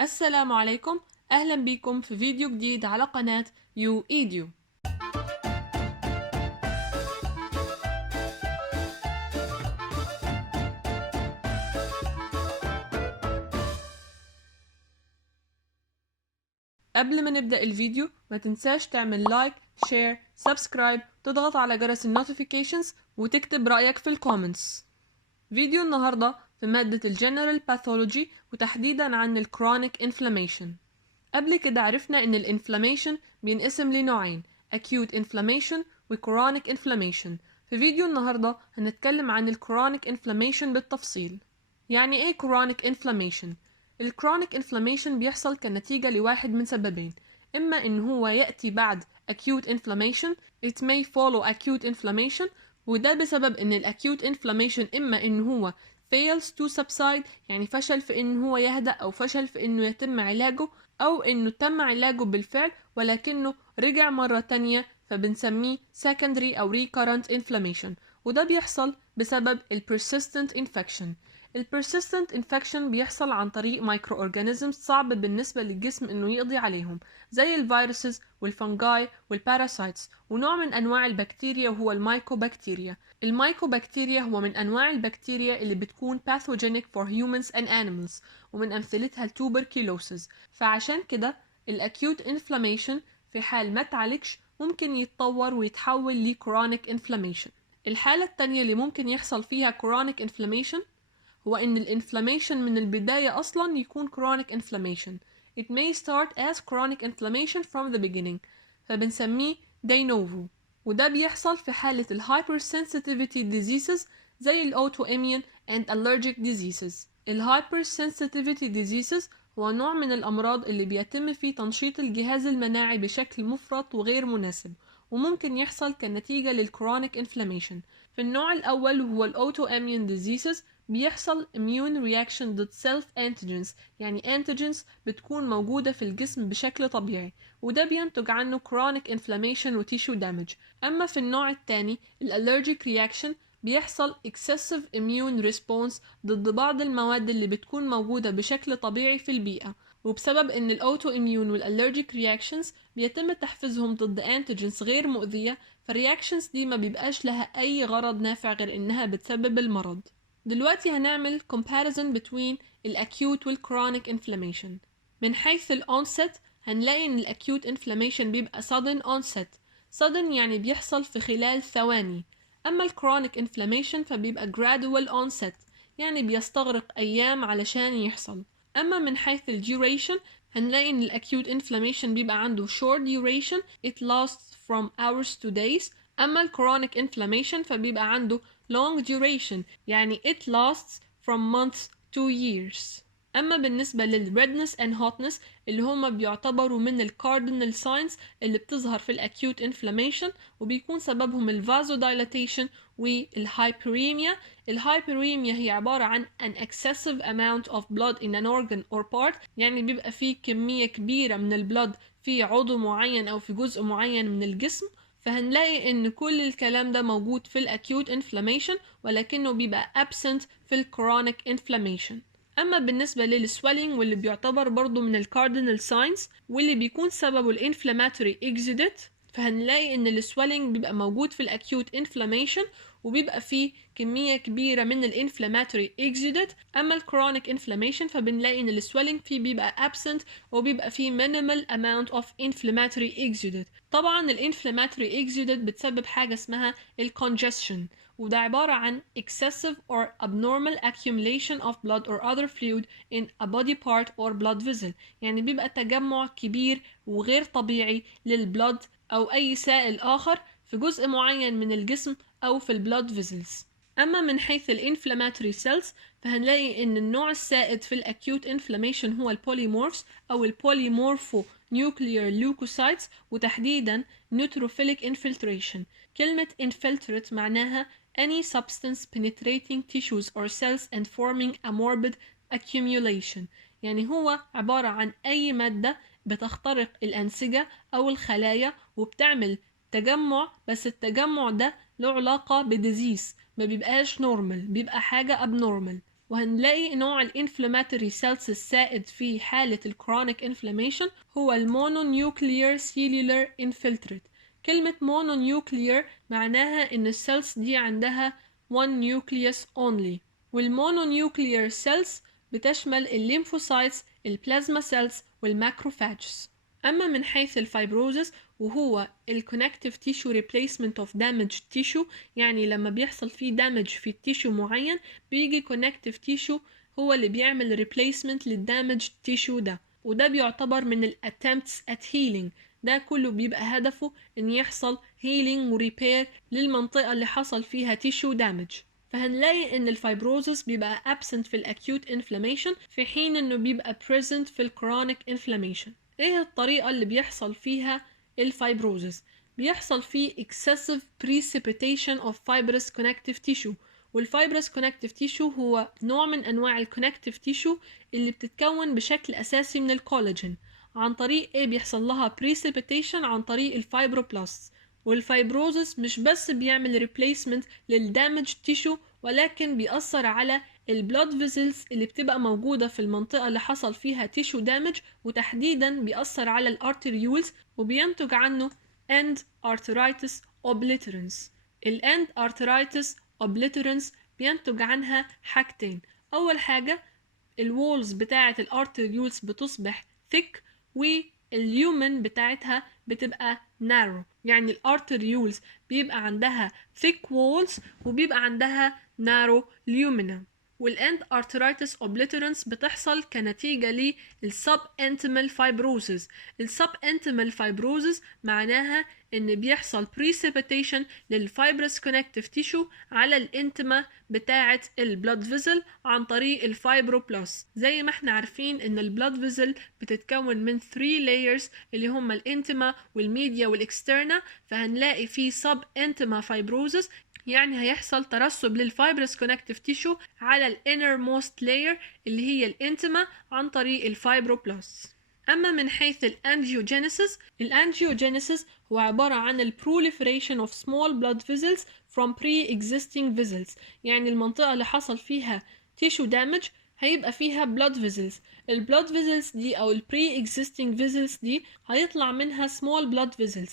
السلام عليكم، أهلا بكم في فيديو جديد على قناة يو إيديو. قبل ما نبدأ الفيديو ما تنساش تعمل لايك، شير، سبسكرايب، تضغط على جرس النوتيفيكيشنز وتكتب رأيك في الكومنتس. فيديو النهاردة في مادة الجنرال باثولوجي وتحديدا عن الكرونيك انفلاميشن. قبل كده عرفنا ان الانفلاميشن بينقسم لنوعين، acute inflammation و chronic inflammation. في فيديو النهاردة هنتكلم عن الكرونيك انفلاميشن بالتفصيل. يعني ايه chronic inflammation؟ الكرونيك انفلاميشن بيحصل كنتيجة لواحد من سببين، اما ان هو يأتي بعد acute inflammation it may follow acute inflammation، وده بسبب ان الاكيوت انفلاميشن اما ان هو fails to subside يعني فشل في ان هو يهدأ او فشل في انه يتم علاجه، او انه تم علاجه بالفعل ولكنه رجع مرة تانية فبنسميه secondary او recurrent inflammation، وده بيحصل بسبب persistent infection. persistent infection بيحصل عن طريق microorganisms صعب بالنسبة للجسم انه يقضي عليهم، زي الفيروسز والفنجاي والباراسايتس، ونوع من انواع البكتيريا وهو المايكوبكتيريا. المايكوبكتيريا هو من انواع البكتيريا اللي بتكون pathogenic for humans and animals، ومن امثلتها التوبركيلوسز. فعشان كده الاكيوت انفلاميشن في حال ما تعالجش ممكن يتطور ويتحول ل chronic inflammation. الحالة التانية اللي ممكن يحصل فيها chronic inflammation هو ان الانفلاميشن من البداية اصلا يكون chronic inflammation. It may start as chronic inflammation from the beginning، فبنسميه de novo، وده بيحصل في حالة hypersensitivity diseases زي autoimmune and allergic diseases. hypersensitivity diseases هو نوع من الأمراض اللي بيتم فيه تنشيط الجهاز المناعي بشكل مفرط وغير مناسب، وممكن يحصل كنتيجة للكرونيك انفلاميشن. في النوع الأول هو autoimmune diseases بيحصل immune reaction ضد self antigens، يعني antigens بتكون موجودة في الجسم بشكل طبيعي، وده بينتج عنه chronic inflammation و tissue damage. أما في النوع الثاني allergic reaction بيحصل excessive immune response ضد بعض المواد اللي بتكون موجودة بشكل طبيعي في البيئة، وبسبب ان الاوتواميون والالرجيك رياكشنز بيتم تحفيزهم ضد انتيجنز غير مؤذية، فالرياكشنز دي ما بيبقاش لها اي غرض نافع غير انها بتسبب المرض. دلوقتي هنعمل comparison between الأكيوت والchronic inflammation. من حيث الأونست هنلاقي إن الأكيوت inflammation بيبقى sudden onset. sudden يعني بيحصل في خلال ثواني، أما الchronic inflammation فبيبقى gradual onset يعني بيستغرق أيام علشان يحصل. أما من حيث الduration هنلاقي إن الأكيوت inflammation بيبقى عنده short duration it lasts from hours to days، أما الchronic inflammation فبيبقى عنده long duration يعني it lasts from months to years. أما بالنسبة redness and hotness اللي هما بيعتبروا من cardinal signs اللي بتظهر في acute inflammation، وبيكون سببهم vasodilation والhyperemia. الhyperemia هي عبارة عن an excessive amount of blood in an organ or part، يعني بيبقى فيه كمية كبيرة من البلد في عضو معين أو في جزء معين من الجسم، فهنلاقي ان كل الكلام ده موجود في الاكيوت انفلاميشن ولكنه بيبقى absent في الكرونيك انفلاميشن. اما بالنسبه للسويلنج واللي بيعتبر برضو من الكاردينال ساينز واللي بيكون سببه الانفلاماتوري اكزيدت، فهنلاقي ان السويلنج بيبقى موجود في الاكيوت انفلاميشن وبيبقى فيه كمية كبيرة من الانفلاماتوري اكزيدت. اما الكرونيك انفلاميشن فبنلاقي ان السويلنج فيه بيبقى absent وبيبقى فيه minimal amount of inflammatory exudate. طبعا الانفلاماتوري exudate بتسبب حاجة اسمها الكونجستشن، وده عبارة عن excessive or abnormal accumulation of blood or other fluid in a body part or blood vessel، يعني بيبقى تجمع كبير وغير طبيعي للبلد أو أي سائل آخر في جزء معين من الجسم أو في البلاد فيزلز. أما من حيث الانفلاماتوري سيلز فهنلاقي إن النوع السائد في الأكيوت انفلاميشن هو البوليمورفز أو البوليمورفو نيوكليير ليوكوسايتس، وتحديدا نيوتروفيليك انفلتريشن. كلمة infiltrate معناها any substance penetrating tissues or cells and forming a morbid accumulation، يعني هو عبارة عن أي مادة بتخترق الأنسجة أو الخلايا وبتعمل تجمع، بس التجمع ده له علاقة بديزيز، ما بيبقاش نورمال، بيبقى حاجة abnormal. وهنلاقي نوع الانفلاماتوري سيلز السائد في حالة الكرونيك انفلاميشن هو المونونيوكليير سيلولار انفلتريت. كلمة مونونيوكليير معناها ان السيلز دي عندها one nucleus only، والمونونيوكليير سيلز بتشمل الليمفوسايتس، البلازما سيلز، والماكروفاجز. أما من حيث الفايبروزس وهو الكونكتيف تيشو ريبليسمنت اوف دامج تيشو، يعني لما بيحصل فيه دامج في التيشو معين بيجي كونكتيف تيشو هو اللي بيعمل ريبليسمنت للدامج تيشو ده، وده بيعتبر من الاتمپتس ات هيلينج. ده كله بيبقى هدفه ان يحصل هيلينج وريبير للمنطقة اللي حصل فيها تيشو دامج. فهنلاقي ان الفايبروزس بيبقى absent في الاكيوت انفلاميشن في حين انه بيبقى present في الكرونيك انفلاميشن. ايه الطريقة اللي بيحصل فيها الفايبروزس؟ بيحصل فيه excessive precipitation of fibrous connective tissue، والفايبرس كونكتيف تيشو هو نوع من انواع الكونكتيف تيشو اللي بتتكون بشكل اساسي من الكولاجين. عن طريق ايه بيحصل لها precipitation؟ عن طريق الفايبروبلاست. والفايبروزس مش بس بيعمل ريبليسمنت للدامج تيشو، ولكن بيأثر على البلود فيزلز اللي بتبقى موجودة في المنطقة اللي حصل فيها تيشو دامج، وتحديدا بيأثر على الارتريولز وبينتج عنه end arteritis obliterans. الاند arteritis obliterans بينتج عنها حاجتين. اول حاجة الوولز بتاعة الارتريولز بتصبح thick واليومن بتاعتها بتبقى narrow، يعني الارتريولز بيبقى عندها thick walls وبيبقى عندها narrow lumina. والاند arteritis obliterans بتحصل كنتيجة للسب انتمال فايبروزز. السب انتمال فايبروزز معناها ان بيحصل precipitation للفايبرس كونكتيف تيشو على الانتما بتاعة البلود فيزل عن طريق الفايبروبلاست. زي ما احنا عارفين ان البلود فيزل بتتكون من 3 layers اللي هم الانتما والميديا والاكسترنا، فهنلاقي في سب انتما فايبروزز، يعني هيحصل ترسب للفايبرس كونكتيف تيشو على الانر موست لاير اللي هي الانتما عن طريق الفايبروبلاست. اما من حيث الانجيوجينيسيس هو عبارة عن البروليفريشن of small blood vessels from pre-existing vessels، يعني المنطقة اللي حصل فيها tissue damage هيبقى فيها blood vessels. البلود vessels دي او pre-existing vessels دي هيطلع منها small blood vessels،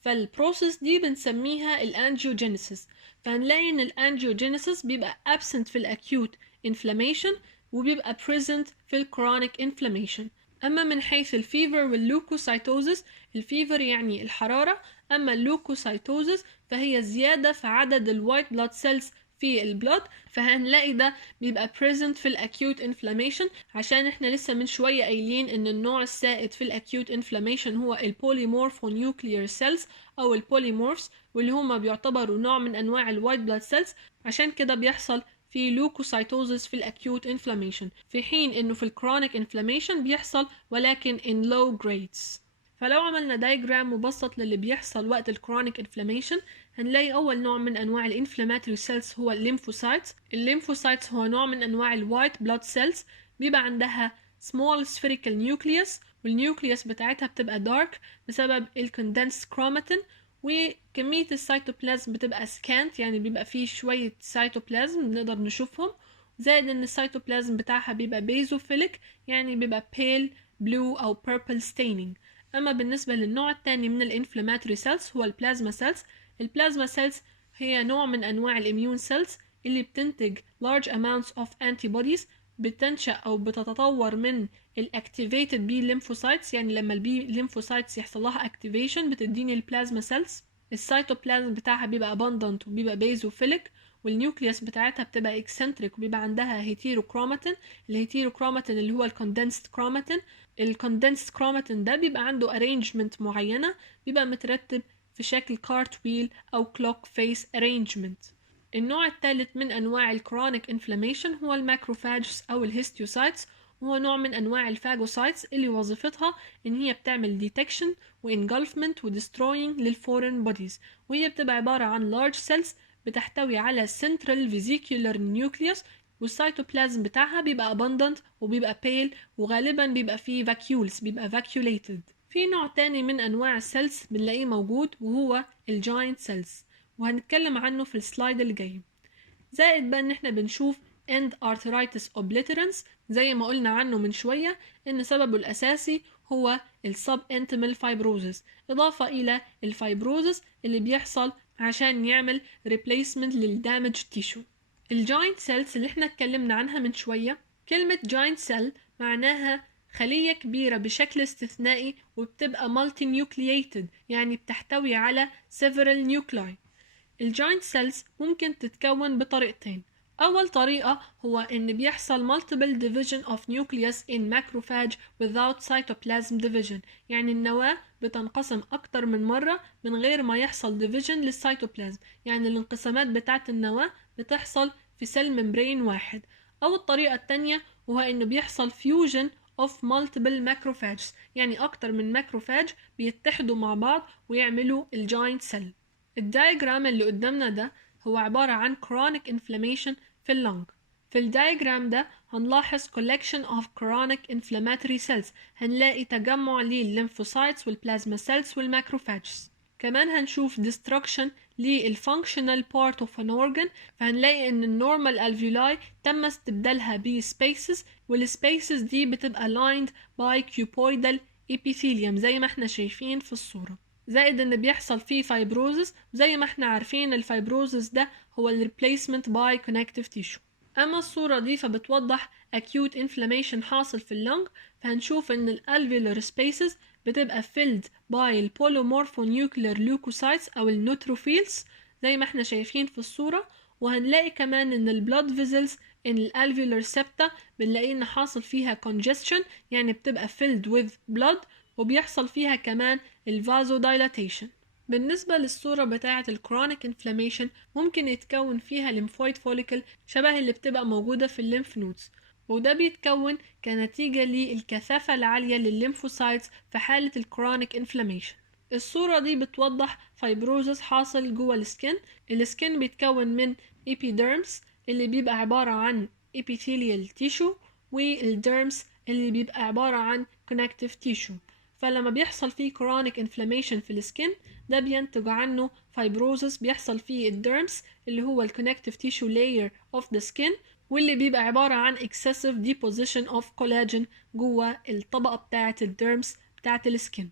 فالبروسيس دي بنسميها الانجيوجينيسيس. فهنلاقي ان الانجيوجينيسيس بيبقى absent في الاكيوت انفلاميشن وبيبقى present في الكرونيك انفلاميشن. اما من حيث الفيفر واللوكوسايتوزس، الفيفر يعني الحرارة، اما اللوكوسايتوزس فهي زيادة في عدد الوايت بلاد سيلز في البلود، فهنلاقي ده بيبقى present في الاكيوت انفلاميشن. عشان احنا لسه من شوية قايلين ان النوع السائد في الاكيوت انفلاميشن هو البوليمورفونيوكليير سيلز او البوليمورفز، واللي هما بيعتبروا نوع من انواع الوايت بلاد سيلز. عشان كده بيحصل في لوكوسايتوزس في الاكيوت انفلاميشن، في حين انه في الكرونيك انفلاميشن بيحصل ولكن in low grades. فلو عملنا دايجرام مبسط للي بيحصل وقت الكرونيك انفلاميشن، هنلاقي اول نوع من انواع الانفلاماتوري سيلز هو الليمفوسايتس. الليمفوسايتس هو نوع من انواع الوايت بلاد سيلز، بيبقى عندها small spherical nucleus، والنيوكليوس بتاعتها بتبقى دارك بسبب الكوندنسد كروماتين، وكمية السيتوبلازم بتبقى سكانت، يعني بيبقى فيه شوية سيتوبلازم نقدر نشوفهم، زائد ان السيتوبلازم بتاعها بيبقى بيزوفيليك، يعني بيبقى pale blue او purple staining. اما بالنسبة للنوع الثاني من الانفلاماتوري سيلز هو البلازما سيلز. البلازما سيلز هي نوع من انواع الاميون سيلز اللي بتنتج large amounts of antibodies، بتنشأ او بتتطور من الاكتيفيتد بي ليمفوسايتس، يعني لما البي ليمفوسايتس يحصل لها اكتيفيشن بتديني البلازما سيلز. السيتوبلازم بتاعها بيبقى abundant وبيبقى بيزوفيليك، والنيوكليوس بتاعتها بتبقى اكسنتريك وبيبقى عندها هيتيروكروماتين. الهيتيروكروماتين اللي هو الكوندنسد كروماتين. الكوندنسد كروماتين ده بيبقى عنده ارينجمنت معينة، بيبقى مترتب في شكل كارت ويل او كلوك فيس ارينجمنت. النوع الثالث من انواع الكرونيك انفلاميشن هو الماكروفاجز او الهيستيوسايتس، وهو نوع من انواع الفاجوسايتس اللي وظيفتها ان هي بتعمل ديتكشن وانجلفمنت وديستروينج للفورين بوديز، وهي بتبقى عبارة عن لارج سيلز بتحتوي على central vesicular nucleus، والسيتوبلازم بتاعها بيبقى abundant وبيبقى pale، وغالبا بيبقى فيه vacuoles، بيبقى vacuolated. في نوع تاني من انواع السيلز بنلاقيه موجود وهو الجاينت سيلز، وهنتكلم عنه في السلايد اللي جاي. زائد بقى ان احنا بنشوف and arthritis obliterans زي ما قلنا عنه من شوية إن سببه الأساسي هو subintimal fibrosis إضافة إلى الفايبروزس اللي بيحصل عشان يعمل replacement للدامج tissue. الجاينت سيلز اللي احنا اتكلمنا عنها من شوية، كلمة جاينت سيل معناها خلية كبيرة بشكل استثنائي وبتبقى multinucleated يعني بتحتوي على several nuclei. الجاينت سيلز ممكن تتكون بطريقتين. أول طريقة هو إن بيحصل multiple division of nucleus in macrophage without cytoplasm division يعني النواة بتنقسم أكتر من مرة من غير ما يحصل division للسيتوبلازم، يعني الانقسامات بتاعة النواة بتحصل في سيل ممبرين واحد. أو الطريقة التانية هو إنه بيحصل fusion of multiple macrophages يعني أكتر من ماكروفاج بيتحدوا مع بعض ويعملوا الجاينت سيل. الدايجرام اللي قدامنا ده هو عبارة عن chronic inflammation في اللنج. في الدايجرام ده هنلاحظ collection of chronic inflammatory cells، هنلاقي تجمع للليمفوسايتس والبلازما سيلز والماكروفاجز. كمان هنشوف destruction للfunctional part of an organ، فهنلاقي ان النورمال alveoli تم استبدالها بسبيسز، والسبيسز دي بتبقى lined by cuboidal epithelium زي ما احنا شايفين في الصورة. زائد ان بيحصل فيه فايبروزس، زي ما احنا عارفين الفايبروزس ده هو ال replacement by connective tissue. اما الصورة دي فبتوضح acute inflammation حاصل في اللنج، فهنشوف ان ال alveolar spaces بتبقى filled by polymorphonuclear leukocytes او النوتروفيلز زي ما احنا شايفين في الصورة. وهنلاقي كمان ان ال blood vessels ان ال alveolar septa بنلاقي ان حاصل فيها congestion يعني بتبقى filled with blood، وبيحصل فيها كمان الفازودايلاتيشن. بالنسبة للصورة بتاعة الكرونيك انفلاميشن ممكن يتكون فيها ليمفويد فوليكل شبه اللي بتبقى موجودة في الليمف نودز، وده بيتكون كنتيجة للكثافة العالية للليمفوسايتس في حالة الكرونيك انفلاميشن. الصورة دي بتوضح فايبروزس حاصل جوه السكين بيتكون من epidermis اللي بيبقى عبارة عن epithelial tissue، والديرمس اللي بيبقى عبارة عن connective tissue. فلما بيحصل فيه chronic inflammation في السكين ده بينتج عنه fibrosis بيحصل فيه الديرمس اللي هو ال connective tissue layer of the skin، واللي بيبقى عبارة عن excessive deposition of collagen جوه الطبقة بتاعة الديرمس بتاعة السكين.